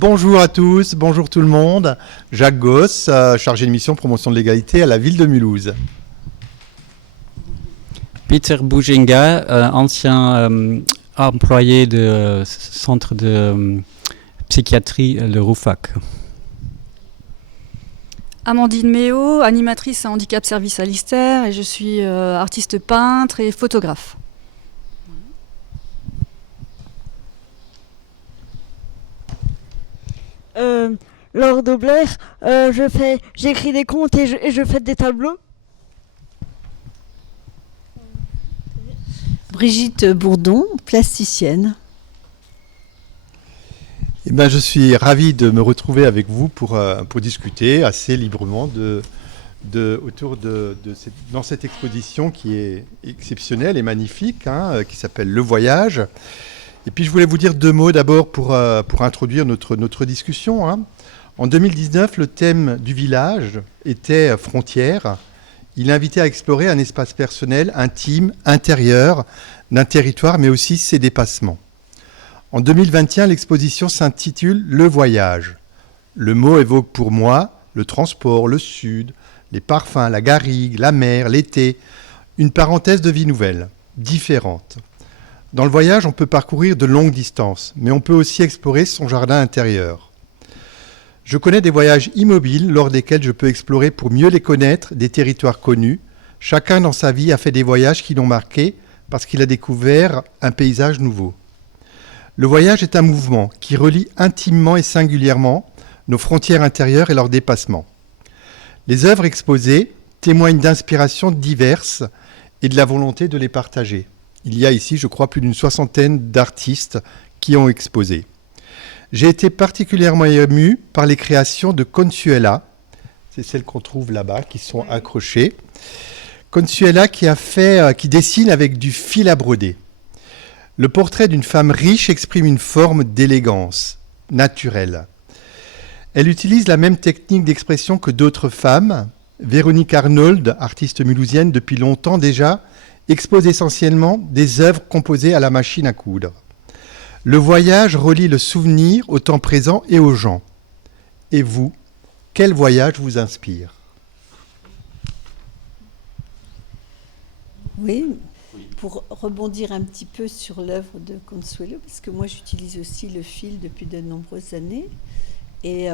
Bonjour à tous, bonjour tout le monde. Jacques Gosse, chargé de mission promotion de l'égalité à la ville de Mulhouse. Peter Bougenga, ancien employé du centre de psychiatrie, le RUFAC. Amandine Méo, animatrice à Handicap Service à Lister, et je suis artiste peintre et photographe. Laure Dobler, j'écris des contes et je fais des tableaux. Brigitte Bourdon, plasticienne. Eh ben, je suis ravi de me retrouver avec vous pour discuter assez librement dans cette exposition qui est exceptionnelle et magnifique, qui s'appelle Le Voyage. Et puis je voulais vous dire deux mots d'abord pour introduire notre discussion. En 2019, le thème du village était frontières. Il invitait à explorer un espace personnel, intime, intérieur d'un territoire, mais aussi ses dépassements. En 2021, l'exposition s'intitule Le Voyage. Le mot évoque pour moi le transport, le sud, les parfums, la garrigue, la mer, l'été, une parenthèse de vie nouvelle, différente. Dans le voyage, on peut parcourir de longues distances, mais on peut aussi explorer son jardin intérieur. Je connais des voyages immobiles lors desquels je peux explorer pour mieux les connaître des territoires connus. Chacun dans sa vie a fait des voyages qui l'ont marqué parce qu'il a découvert un paysage nouveau. Le voyage est un mouvement qui relie intimement et singulièrement nos frontières intérieures et leurs dépassements. Les œuvres exposées témoignent d'inspirations diverses et de la volonté de les partager. Il y a ici, je crois, plus d'une 60aine d'artistes qui ont exposé. J'ai été particulièrement ému par les créations de Consuela, c'est celles qu'on trouve là-bas, qui sont accrochées. Consuela qui dessine avec du fil à broder. Le portrait d'une femme riche exprime une forme d'élégance naturelle. Elle utilise la même technique d'expression que d'autres femmes. Véronique Arnold, artiste mulhousienne depuis longtemps déjà, expose essentiellement des œuvres composées à la machine à coudre. Le voyage relie le souvenir au temps présent et aux gens. Et vous, quel voyage vous inspire ? Oui, pour rebondir un petit peu sur l'œuvre de Consuelo, parce que moi j'utilise aussi le fil depuis de nombreuses années. Et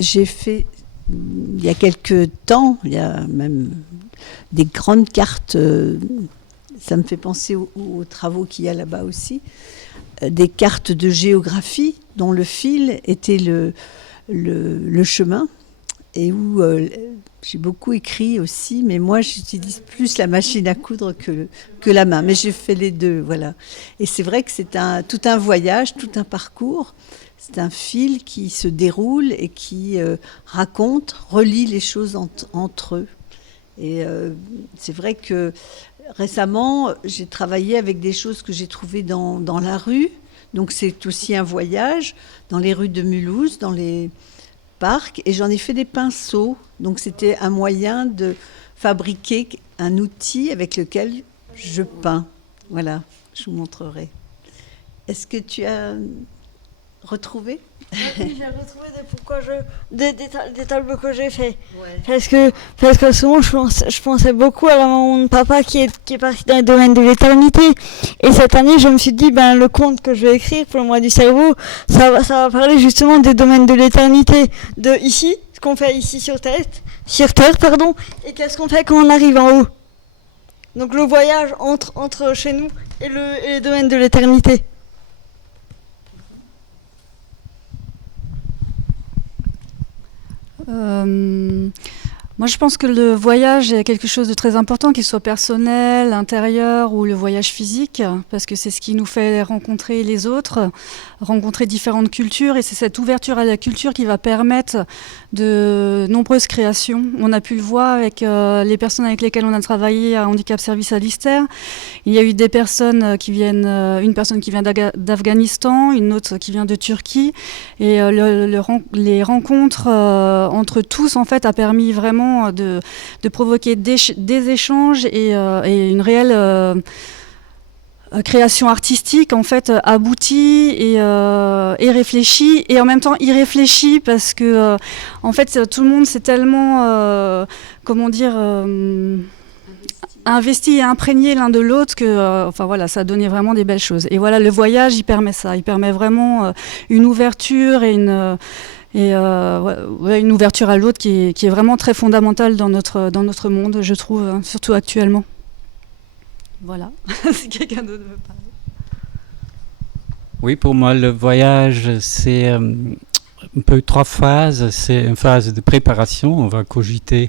j'ai fait, il y a quelques temps, il y a même des grandes cartes, ça me fait penser aux travaux qu'il y a là-bas aussi, des cartes de géographie dont le fil était le chemin, et où j'ai beaucoup écrit aussi, mais moi j'utilise plus la machine à coudre que la main, mais j'ai fait les deux, voilà. Et c'est vrai que c'est tout un voyage, tout un parcours. C'est un fil qui se déroule et qui relie les choses entre eux. Et c'est vrai que récemment, j'ai travaillé avec des choses que j'ai trouvées dans la rue. Donc c'est aussi un voyage dans les rues de Mulhouse, dans les parcs. Et j'en ai fait des pinceaux. Donc c'était un moyen de fabriquer un outil avec lequel je peins. Voilà, je vous montrerai. Est-ce que tu as retrouvé? Oui, j'ai retrouvé des tableaux que j'ai faits. Ouais. Parce que souvent, je pensais beaucoup à la maman de papa qui est partie dans le domaine de l'éternité. Et cette année, je me suis dit, le conte que je vais écrire pour le mois du cerveau, ça va parler justement des domaines de l'éternité. De ici, ce qu'on fait ici sur Terre, et qu'est-ce qu'on fait quand on arrive en haut. Donc le voyage entre chez nous et les domaines de l'éternité. Moi, je pense que le voyage est quelque chose de très important, qu'il soit personnel, intérieur ou le voyage physique, parce que c'est ce qui nous fait rencontrer les autres, rencontrer différentes cultures, et c'est cette ouverture à la culture qui va permettre de nombreuses créations. On a pu le voir avec les personnes avec lesquelles on a travaillé à Handicap Service à Lister. Il y a eu des personnes qui viennent, une personne qui vient d'Afghanistan, une autre qui vient de Turquie, et les rencontres entre tous en fait a permis vraiment de provoquer des échanges et une réelle création artistique en fait aboutie et réfléchie, et en même temps irréfléchie, parce que en fait tout le monde s'est tellement investi et imprégné l'un de l'autre que enfin voilà, ça a donné vraiment des belles choses. Et voilà, le voyage, il permet ça, il permet vraiment une ouverture et une ouverture à l'autre qui est vraiment très fondamentale dans notre monde, je trouve, hein, surtout actuellement. Voilà, si quelqu'un d'autre veut parler. Oui, pour moi, le voyage, c'est un peu 3 phases. C'est une phase de préparation. On va cogiter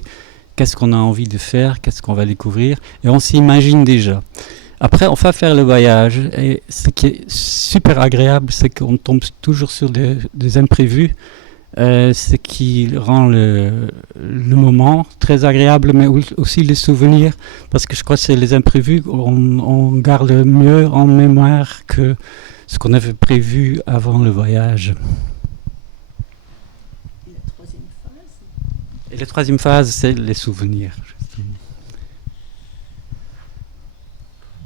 qu'est-ce qu'on a envie de faire, qu'est-ce qu'on va découvrir, et on s'imagine déjà. Après, on va faire le voyage, et ce qui est super agréable, c'est qu'on tombe toujours sur des imprévus, ce qui rend le moment très agréable, mais aussi les souvenirs, parce que je crois que c'est les imprévus qu'on garde mieux en mémoire que ce qu'on avait prévu avant le voyage. Et la troisième phase, c'est les souvenirs, justement.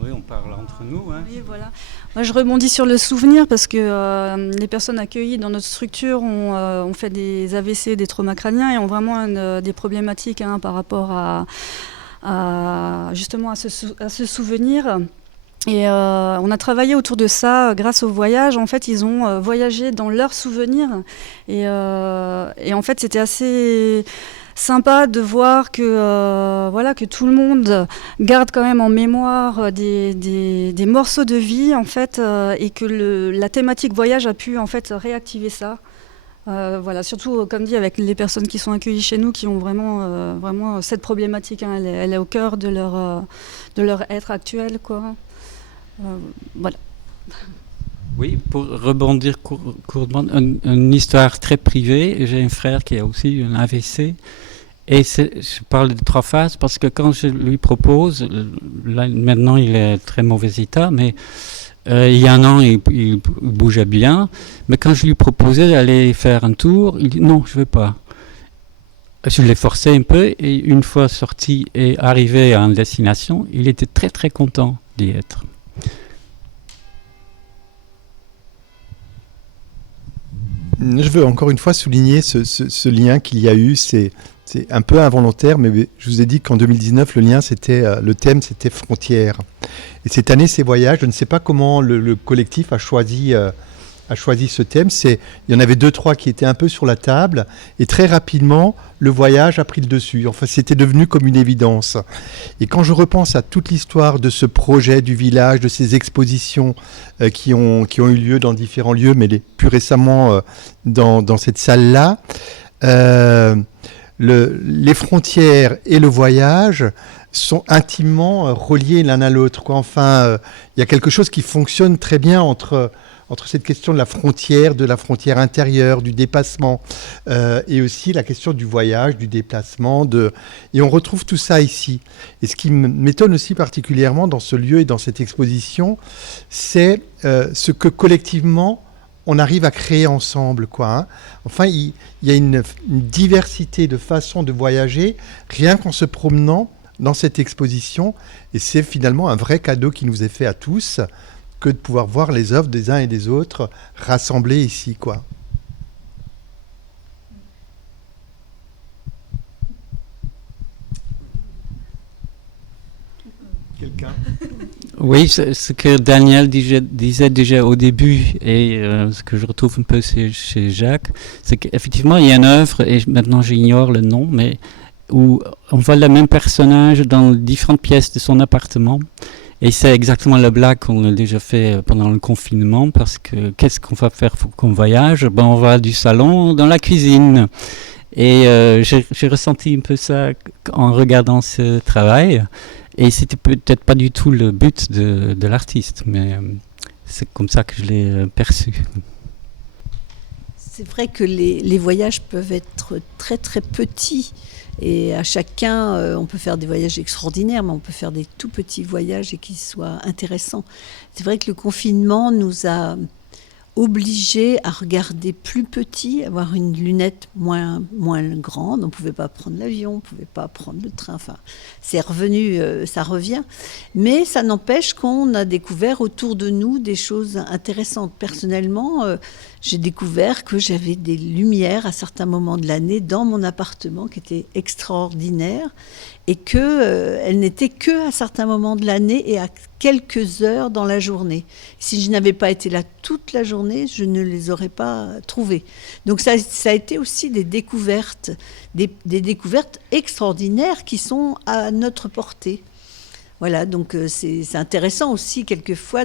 Oui, on parle entre nous. Hein. Oui, voilà. Moi, je rebondis sur le souvenir parce que les personnes accueillies dans notre structure ont fait des AVC, des traumas crâniens, et ont vraiment des problématiques par rapport justement à ce souvenir. Et on a travaillé autour de ça grâce au voyage. En fait, ils ont voyagé dans leurs souvenirs, et en fait, c'était assez sympa de voir que tout le monde garde quand même en mémoire des morceaux de vie, en fait, et que la thématique voyage a pu en fait réactiver ça. Voilà, surtout comme dit avec les personnes qui sont accueillies chez nous, qui ont vraiment cette problématique, hein, elle est au cœur de leur être actuel, quoi. Voilà. Oui, pour rebondir courtement, une histoire très privée. J'ai un frère qui a aussi un AVC. Et je parle de 3 phases parce que quand je lui propose, là, maintenant il est en très mauvais état, mais il y a un an il bougeait bien. Mais quand je lui proposais d'aller faire un tour, il dit non, je ne veux pas. Je l'ai forcé un peu, et une fois sorti et arrivé à une destination, il était très très content d'y être. Je veux encore une fois souligner ce lien qu'il y a eu. C'est un peu involontaire, mais je vous ai dit qu'en 2019, le thème c'était frontières. Et cette année, c'est voyages. Je ne sais pas comment le collectif a choisi ce thème. Il y en avait 2-3 qui étaient un peu sur la table, et très rapidement, le voyage a pris le dessus. Enfin, c'était devenu comme une évidence. Et quand je repense à toute l'histoire de ce projet du village, de ces expositions qui ont eu lieu dans différents lieux, mais plus récemment dans cette salle-là, les frontières et le voyage sont intimement reliés l'un à l'autre, quoi. Enfin, il y a quelque chose qui fonctionne très bien entre cette question de la frontière intérieure, du dépassement, et aussi la question du voyage, du déplacement. Et on retrouve tout ça ici. Et ce qui m'étonne aussi particulièrement dans ce lieu et dans cette exposition, c'est ce que collectivement, on arrive à créer ensemble, quoi, hein. Enfin, il y a une diversité de façons de voyager, rien qu'en se promenant dans cette exposition. Et c'est finalement un vrai cadeau qui nous est fait à tous, que de pouvoir voir les œuvres des uns et des autres rassemblées ici, quoi. Quelqu'un ? Oui, ce que Daniel disait déjà au début, et ce que je retrouve un peu chez Jacques, c'est qu'effectivement, il y a une œuvre, et maintenant j'ignore le nom, mais où on voit le même personnage dans différentes pièces de son appartement. Et c'est exactement la blague qu'on a déjà fait pendant le confinement, parce que qu'est-ce qu'on va faire pour qu'on voyage ? On va du salon dans la cuisine. Et j'ai ressenti un peu ça en regardant ce travail. Et c'était peut-être pas du tout le but de l'artiste, mais c'est comme ça que je l'ai perçu. C'est vrai que les voyages peuvent être très très petits, et à chacun, on peut faire des voyages extraordinaires, mais on peut faire des tout petits voyages et qui soient intéressants. C'est vrai que le confinement nous a obligés à regarder plus petit, avoir une lunette moins grande. On ne pouvait pas prendre l'avion, on ne pouvait pas prendre le train. Enfin, c'est revenu, ça revient. Mais ça n'empêche qu'on a découvert autour de nous des choses intéressantes. Personnellement, j'ai découvert que j'avais des lumières à certains moments de l'année dans mon appartement qui étaient extraordinaires et qu'elles n'étaient que à certains moments de l'année et à quelques heures dans la journée. Si je n'avais pas été là toute la journée, je ne les aurais pas trouvées. Donc ça a été aussi des découvertes, des découvertes extraordinaires qui sont à notre portée. Voilà, donc c'est intéressant aussi quelquefois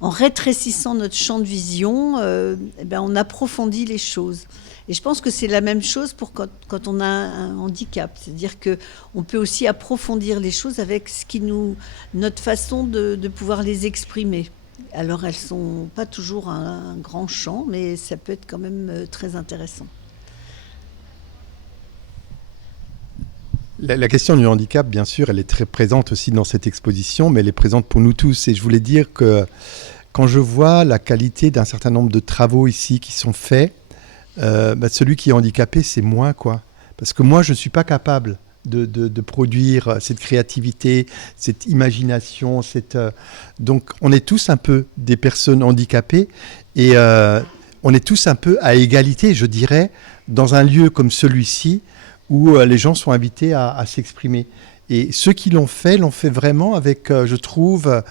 en rétrécissant notre champ de vision, on approfondit les choses. Et je pense que c'est la même chose pour quand on a un handicap. C'est-à-dire qu'on peut aussi approfondir les choses avec notre façon de pouvoir les exprimer. Alors elles ne sont pas toujours un grand champ, mais ça peut être quand même très intéressant. La question du handicap, bien sûr, elle est très présente aussi dans cette exposition, mais elle est présente pour nous tous. Et je voulais dire que quand je vois la qualité d'un certain nombre de travaux ici qui sont faits, celui qui est handicapé, c'est moi, quoi. Parce que moi, je ne suis pas capable de produire cette créativité, cette imagination. Donc, on est tous un peu des personnes handicapées et on est tous un peu à égalité, je dirais, dans un lieu comme celui-ci où les gens sont invités à s'exprimer. Et ceux qui l'ont fait vraiment avec, je trouve,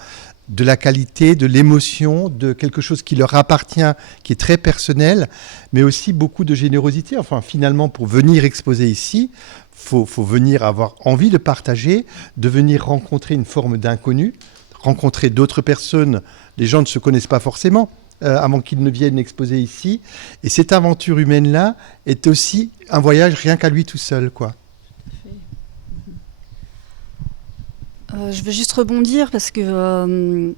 de la qualité, de l'émotion, de quelque chose qui leur appartient, qui est très personnel, mais aussi beaucoup de générosité. Enfin, finalement, pour venir exposer ici, faut venir avoir envie de partager, de venir rencontrer une forme d'inconnu, rencontrer d'autres personnes. Les gens ne se connaissent pas forcément avant qu'ils ne viennent exposer ici. Et cette aventure humaine-là est aussi un voyage rien qu'à lui tout seul, quoi. Je veux juste rebondir parce que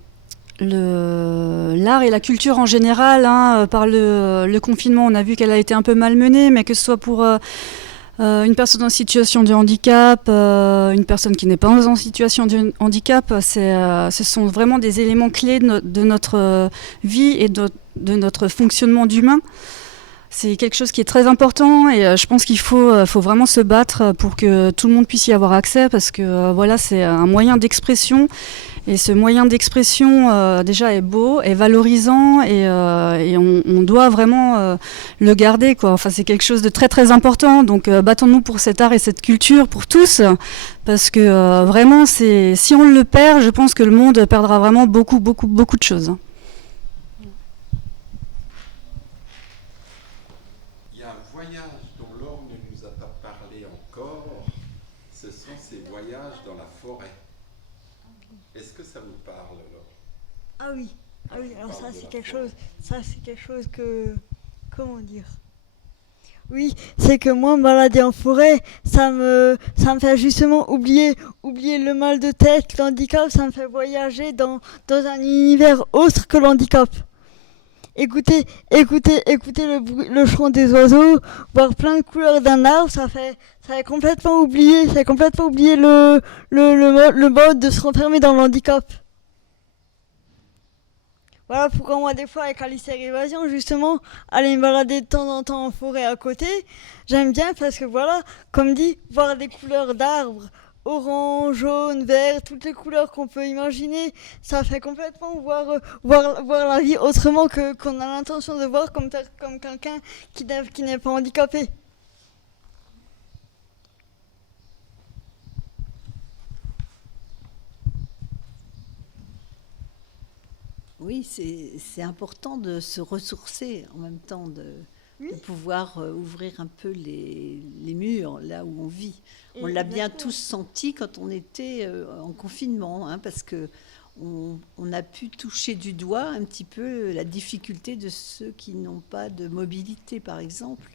l'art et la culture en général, par le confinement, on a vu qu'elle a été un peu malmenée, mais que ce soit pour une personne en situation de handicap, une personne qui n'est pas en situation de handicap, ce sont vraiment des éléments clés de notre vie et de notre fonctionnement d'humain. C'est quelque chose qui est très important et je pense qu'il faut vraiment se battre pour que tout le monde puisse y avoir accès parce que c'est un moyen d'expression et ce moyen d'expression déjà est beau, est valorisant et on doit vraiment le garder, quoi. Enfin, c'est quelque chose de très très important, donc battons-nous pour cet art et cette culture pour tous parce que vraiment si on le perd, je pense que le monde perdra vraiment beaucoup de choses. Ah oui, alors ça c'est quelque chose que, comment dire, oui, c'est que moi me balader en forêt, ça me fait justement oublier le mal de tête, l'handicap, ça me fait voyager dans un univers autre que l'handicap. Écouter le chant des oiseaux, voir plein de couleurs d'un arbre, ça fait complètement oublier le mode de se renfermer dans l'handicap. Voilà pourquoi moi des fois avec Alice et Évasion justement aller me balader de temps en temps en forêt à côté, j'aime bien parce que voilà, comme dit, voir des couleurs d'arbres, orange, jaune, vert, toutes les couleurs qu'on peut imaginer, ça fait complètement voir la vie autrement qu'on a l'intention de voir comme quelqu'un qui n'est pas handicapé. Oui, c'est important de se ressourcer en même temps, de pouvoir ouvrir un peu les murs là où on vit. On l'a bien tous senti quand on était en confinement, parce que on a pu toucher du doigt un petit peu la difficulté de ceux qui n'ont pas de mobilité, par exemple.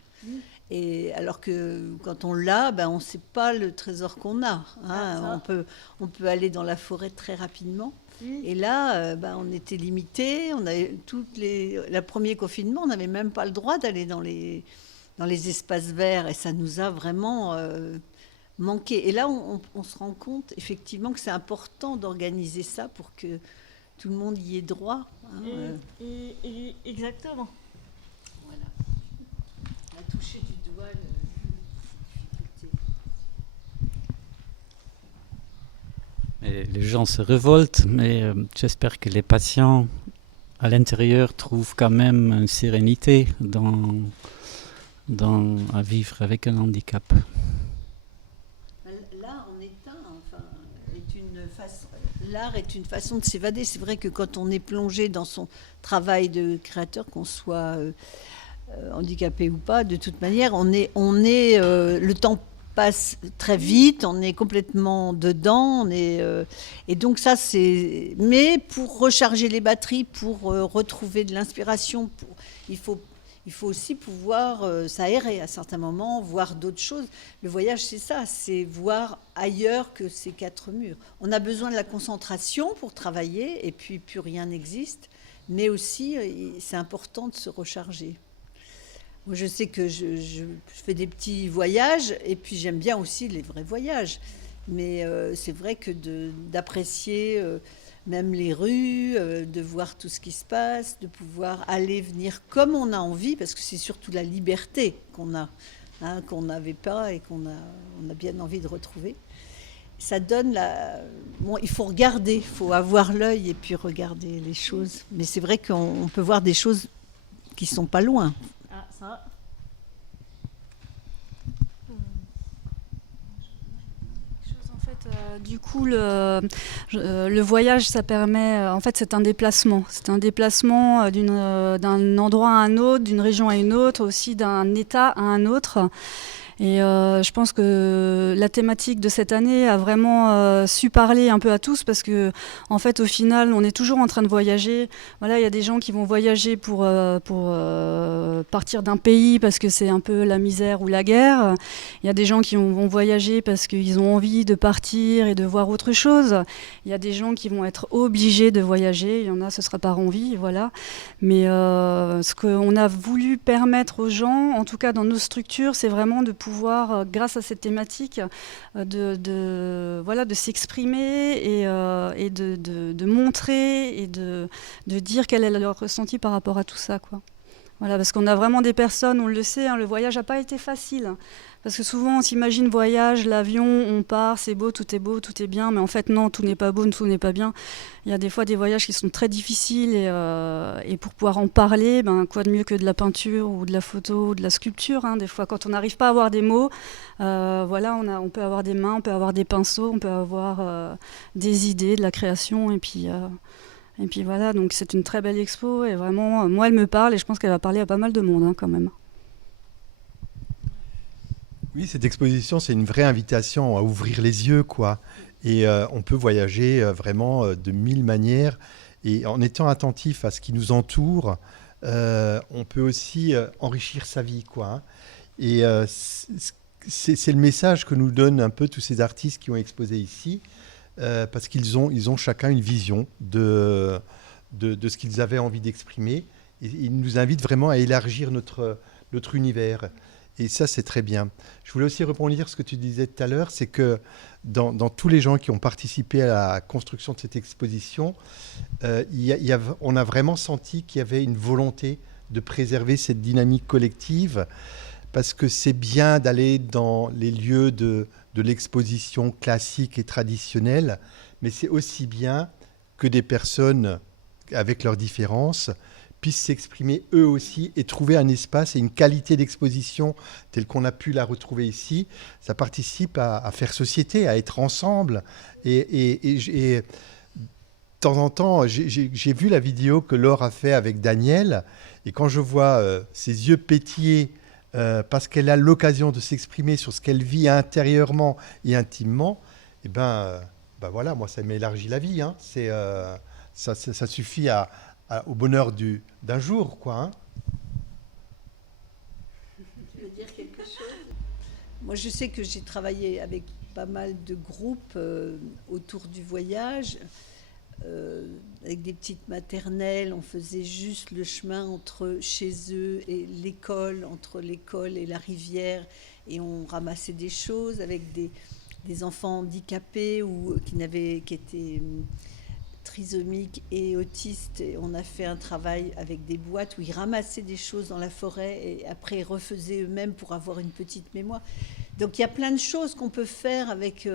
Et alors que quand on l'a, on ne sait pas le trésor qu'on a. On peut aller dans la forêt très rapidement. Et là, on était limité. On avait le premier confinement, on n'avait même pas le droit d'aller dans les espaces verts. Et ça nous a vraiment manqué. Et là, on se rend compte effectivement que c'est important d'organiser ça pour que tout le monde y ait droit. Hein, Exactement. Voilà. On a touché du doigt la difficulté. Et les gens se révoltent, mais j'espère que les patients à l'intérieur trouvent quand même une sérénité à vivre avec un handicap. L'art est une façon de s'évader. C'est vrai que quand on est plongé dans son travail de créateur, qu'on soit handicapé ou pas, de toute manière, le temps passe très vite, on est complètement dedans, et donc ça c'est. Mais pour recharger les batteries, pour retrouver de l'inspiration, il faut aussi pouvoir s'aérer à certains moments, voir d'autres choses. Le voyage, c'est ça, c'est voir ailleurs que ces quatre murs. On a besoin de la concentration pour travailler, et puis plus rien n'existe, mais aussi c'est important de se recharger. Moi, je sais que je fais des petits voyages, et puis j'aime bien aussi les vrais voyages. Mais c'est vrai que d'apprécier même les rues, de voir tout ce qui se passe, de pouvoir aller, venir comme on a envie, parce que c'est surtout la liberté qu'on a, hein, qu'on n'avait pas et qu'on a bien envie de retrouver. Ça donne Bon, il faut regarder, il faut avoir l'œil et puis regarder les choses. Mais c'est vrai qu'on peut voir des choses qui ne sont pas loin. Ah, ça. En fait, du coup, le voyage, ça permet. En fait, c'est un déplacement. C'est un déplacement d'un endroit à un autre, d'une région à une autre, aussi d'un état à un autre. Et je pense que la thématique de cette année a vraiment su parler un peu à tous, parce que en fait, au final, on est toujours en train de voyager. Voilà, il y a des gens qui vont voyager pour partir d'un pays parce que c'est un peu la misère ou la guerre. Il y a des gens qui vont voyager parce qu'ils ont envie de partir et de voir autre chose. Il y a des gens qui vont être obligés de voyager. Il y en a, ce sera par envie, voilà. Mais ce qu'on a voulu permettre aux gens, en tout cas dans nos structures, c'est vraiment de pouvoir, grâce à cette thématique, de s'exprimer et de montrer et de dire quel est leur ressenti par rapport à tout ça, quoi. Voilà, parce qu'on a vraiment des personnes, on le sait, hein, le voyage n'a pas été facile. Parce que souvent, on s'imagine voyage, l'avion, on part, c'est beau, tout est bien. Mais en fait, non, tout n'est pas beau, tout n'est pas bien. Il y a des fois des voyages qui sont très difficiles. Et pour pouvoir en parler, quoi de mieux que de la peinture ou de la photo ou de la sculpture, hein. Des fois, quand on n'arrive pas à avoir des mots, voilà, on peut avoir des mains, on peut avoir des pinceaux, on peut avoir des idées, de la création. Et puis voilà, donc c'est une très belle expo. Et vraiment, moi, elle me parle et je pense qu'elle va parler à pas mal de monde, hein, quand même. Oui, cette exposition, c'est une vraie invitation à ouvrir les yeux, quoi. Et on peut voyager vraiment de mille manières. Et en étant attentif à ce qui nous entoure, on peut aussi enrichir sa vie, quoi, hein. Et c'est le message que nous donnent un peu tous ces artistes qui ont exposé ici, parce qu'ils ont chacun une vision de ce qu'ils avaient envie d'exprimer. Et ils nous invitent vraiment à élargir notre univers. Et ça, c'est très bien. Je voulais aussi rebondir sur ce que tu disais tout à l'heure, c'est que dans tous les gens qui ont participé à la construction de cette exposition, on a vraiment senti qu'il y avait une volonté de préserver cette dynamique collective, parce que c'est bien d'aller dans les lieux de l'exposition classique et traditionnelle, mais c'est aussi bien que des personnes avec leurs différences puissent s'exprimer eux aussi et trouver un espace et une qualité d'exposition telle qu'on a pu la retrouver ici. Ça participe à faire société, à être ensemble. Et de temps en temps, j'ai vu la vidéo que Laure a fait avec Daniel, et quand je vois ses yeux pétiller parce qu'elle a l'occasion de s'exprimer sur ce qu'elle vit intérieurement et intimement, et voilà, moi ça m'élargit la vie, hein. Ça suffit au bonheur d'un jour, quoi, hein. Tu veux dire quelque chose ? Moi, je sais que j'ai travaillé avec pas mal de groupes autour du voyage, avec des petites maternelles. On faisait juste le chemin entre chez eux et l'école, entre l'école et la rivière, et on ramassait des choses avec des enfants handicapés ou qui étaient trisomique et autiste, et on a fait un travail avec des boîtes où ils ramassaient des choses dans la forêt et après ils refaisaient eux-mêmes pour avoir une petite mémoire. Donc il y a plein de choses qu'on peut faire avec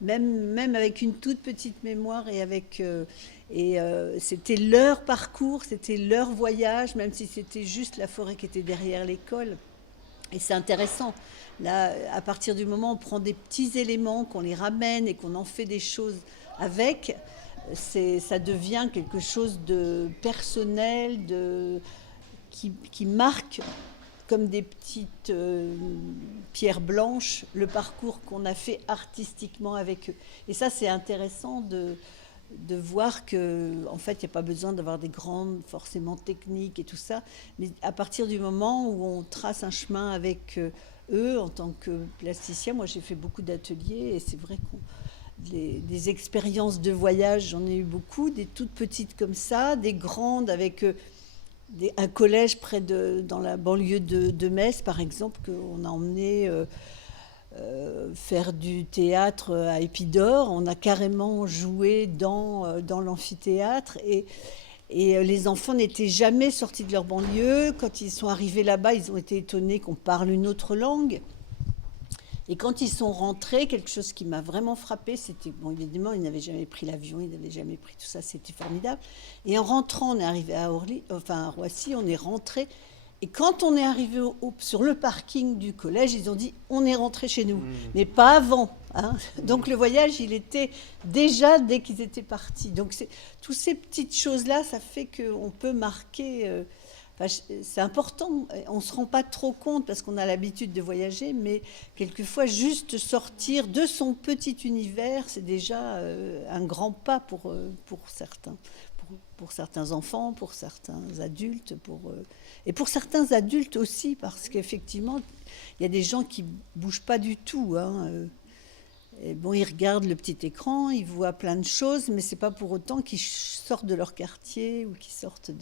même avec une toute petite mémoire c'était leur parcours, c'était leur voyage, même si c'était juste la forêt qui était derrière l'école. Et c'est intéressant. Là, à partir du moment où on prend des petits éléments, qu'on les ramène et qu'on en fait des choses avec, ça devient quelque chose de personnel, qui marque comme des petites pierres blanches le parcours qu'on a fait artistiquement avec eux. Et ça, c'est intéressant de voir qu'en fait, il n'y a pas besoin d'avoir des grandes, forcément techniques et tout ça. Mais à partir du moment où on trace un chemin avec eux, en tant que plasticien, moi j'ai fait beaucoup d'ateliers et c'est vrai des expériences de voyage, j'en ai eu beaucoup, des toutes petites comme ça, des grandes avec un collège dans la banlieue de Metz, par exemple, qu'on a emmené faire du théâtre à Épidore. On a carrément joué dans l'amphithéâtre et les enfants n'étaient jamais sortis de leur banlieue. Quand ils sont arrivés là-bas, ils ont été étonnés qu'on parle une autre langue. Et quand ils sont rentrés, quelque chose qui m'a vraiment frappée, c'était, bon, évidemment, ils n'avaient jamais pris l'avion, ils n'avaient jamais pris tout ça, c'était formidable. Et en rentrant, on est arrivé à Roissy, on est rentré. Et quand on est arrivé sur le parking du collège, ils ont dit, on est rentré chez nous. Mais pas avant. Hein. Donc le voyage, il était déjà dès qu'ils étaient partis. Donc toutes ces petites choses-là, ça fait qu'on peut marquer... c'est important, on ne se rend pas trop compte parce qu'on a l'habitude de voyager, mais quelquefois juste sortir de son petit univers, c'est déjà un grand pas pour certains enfants, pour certains adultes, et pour certains adultes aussi, parce qu'effectivement, il y a des gens qui ne bougent pas du tout. Hein. Et bon, ils regardent le petit écran, ils voient plein de choses, mais ce n'est pas pour autant qu'ils sortent de leur quartier ou qu'ils sortent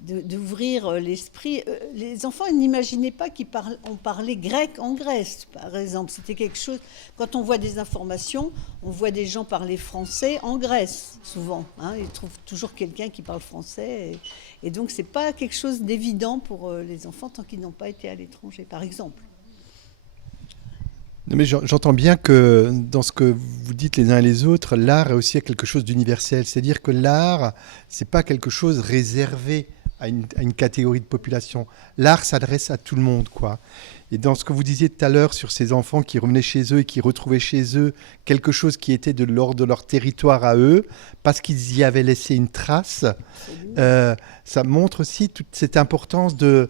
d'ouvrir l'esprit. Les enfants n'imaginaient pas qu'on parlait grec en Grèce, par exemple. C'était quelque chose... Quand on voit des informations, on voit des gens parler français en Grèce, souvent. Hein. Ils trouvent toujours quelqu'un qui parle français. Et donc, ce n'est pas quelque chose d'évident pour les enfants tant qu'ils n'ont pas été à l'étranger, par exemple. Non, mais j'entends bien que dans ce que vous dites les uns et les autres, l'art est aussi quelque chose d'universel. C'est-à-dire que l'art, ce n'est pas quelque chose réservé à une catégorie de population. L'art s'adresse à tout le monde, quoi. Et dans ce que vous disiez tout à l'heure sur ces enfants qui revenaient chez eux et qui retrouvaient chez eux quelque chose qui était de l'ordre de leur territoire à eux, parce qu'ils y avaient laissé une trace, ça montre aussi toute cette importance de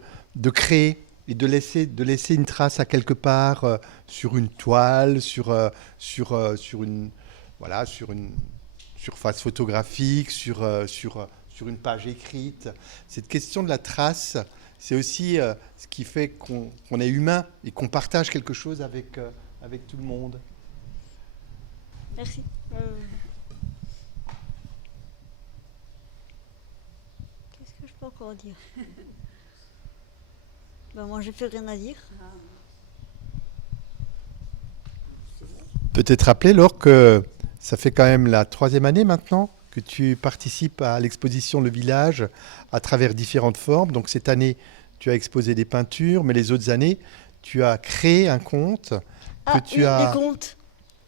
créer et de laisser une trace à quelque part sur une toile, sur une surface photographique, sur une page écrite. Cette question de la trace, c'est aussi ce qui fait qu'on est humain et qu'on partage quelque chose avec tout le monde. Merci. Qu'est-ce que je peux encore dire? Moi, j'ai plus rien à dire. Peut-être rappeler, Laure, que ça fait quand même la 3e année maintenant que tu participes à l'exposition Le Village à travers différentes formes. Donc cette année, tu as exposé des peintures, mais les autres années, tu as créé un conte. Les contes.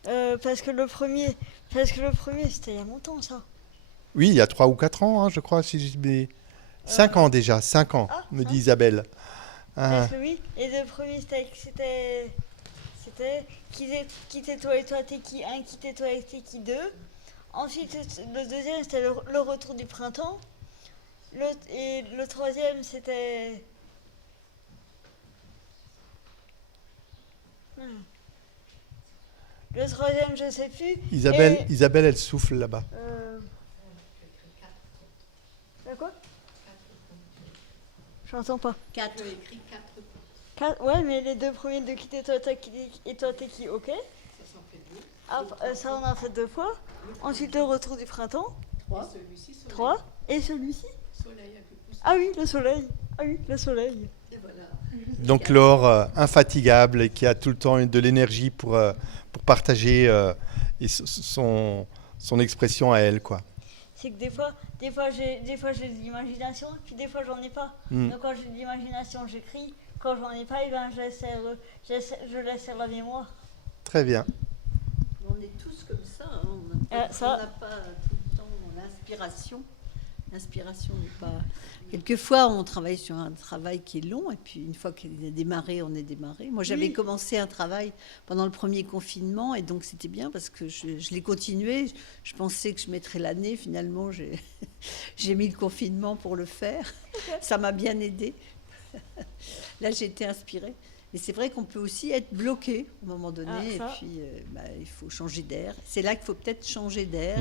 Parce que le premier, c'était il y a longtemps, ça. Oui, il y a 3 ou 4 ans, hein, je crois. 5 ans déjà, 5 ans, me dit Isabelle. Parce que oui, et le premier, c'était qui t'es toi et toi, t'es qui 1, qui t'es toi et t'es qui 2. Ensuite, le deuxième, c'était le retour du printemps. Et le troisième, c'était... Le troisième, je sais plus. Isabelle, elle souffle là-bas. Quoi? Je n'entends pas. 4. écrit 4. Ouais, mais les 2 premiers de quitter toi, et toi, t'es qui, ok. Ça s'en fait 2. Ça, on a fait 2 fois. Ensuite, le retour du printemps. 3. Et celui-ci, soleil. 3. Et celui-ci. Soleil un peu plus. Ah oui, le soleil. Ah oui, le soleil. Et voilà. Donc Laure, infatigable, et qui a tout le temps de l'énergie pour partager et son son expression à elle, quoi. C'est que des fois j'ai de l'imagination, puis des fois j'en ai pas. Donc quand j'ai de l'imagination, j'écris. Quand j'en ai pas, je laisse faire la mémoire. Très bien. On est tous comme ça. Hein. On n'a pas tout le temps l'inspiration. L'inspiration n'est pas. Quelquefois, on travaille sur un travail qui est long, et puis une fois qu'il est démarré, on est démarré. Moi, j'avais commencé un travail pendant le premier confinement, et donc c'était bien parce que je l'ai continué. Je pensais que je mettrais l'année. Finalement, j'ai mis le confinement pour le faire. Ça m'a bien aidé. Là, j'ai été inspirée. Et c'est vrai qu'on peut aussi être bloqué à un moment donné, et puis il faut changer d'air. C'est là qu'il faut peut-être changer d'air,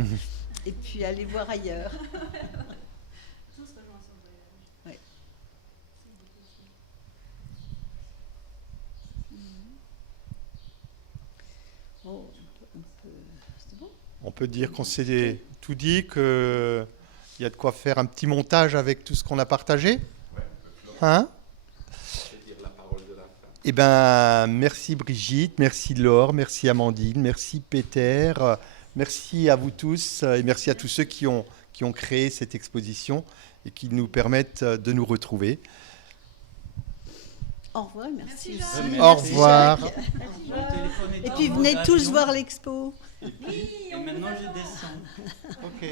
et puis aller voir ailleurs. Ouais. Oh, c'est bon. On peut dire qu'on s'est tout dit, qu'il y a de quoi faire un petit montage avec tout ce qu'on a partagé. Hein ? Eh ben, merci Brigitte, merci Laure, merci Amandine, merci Peter, merci à vous tous et merci à tous ceux qui ont créé cette exposition et qui nous permettent de nous retrouver. Au revoir, merci. Au revoir. Et puis venez tous voir l'expo. Et maintenant je descends. Ok.